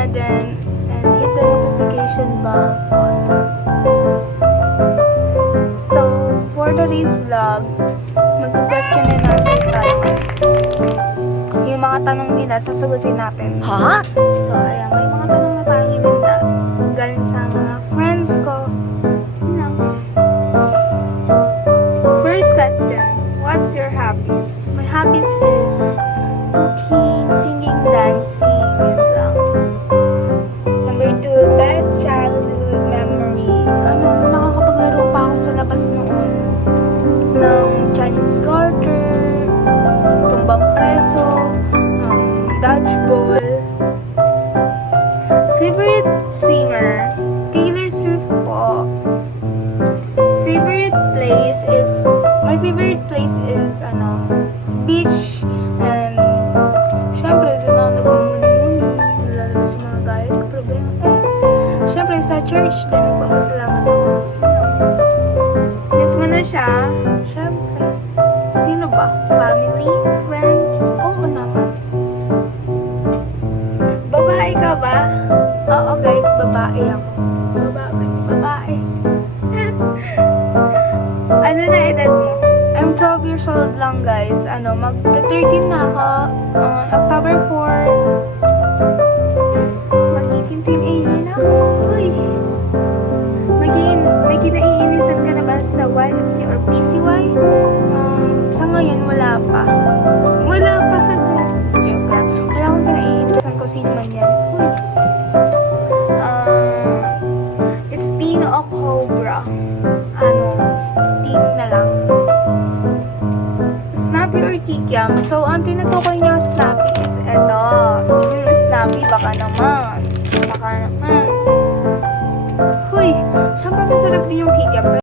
na din and hit the notification bell button. So, for today's vlog, mag-question and answer tayo. Yung mga tanong nila, sasagutin natin. Ha? So, ayan, may mga tanong na tayong ininda. Galing sa mga friends ko. You know. First question, what's your hobbies? My hobbies is cooking, singing, dancing, yun lang. Number 2, best childhood memory. Nakakapaglaro pa ako sa labas noon ng Chinese garter, tumbang preso, dodgeball. Favorite singer? Taylor Swift po. My favorite place is, beach. And, syempre, doon ako nagmumuni-muni. Lalabas yung mga gayat ko, problema. Syempre, sa church, din nagpapasalamat ako. Miss mo na siya. Syempre. Sino ba? Family? Friends? Oo naman. Babae ka ba? Oo guys, babae ako. Babae. Ano na edad mo? I'm 12 years old lang guys. Mag-13 na ako. October 4. Magiging teenager na ako. Uy. May kinaiinisan ka na ba sa YFC or PCY? Sa ngayon, wala pa. Wala pa sa ngayon. Joke lang. Wala akong kinaiinisan ko sino man yan. Uy. Sting o Cobra? Sting na lang. Snappy or Kikiam? So, ang tinutukoy niya Snappy is eto. Snappy, baka naman. Huy, syempre masarap din yung Kikiam.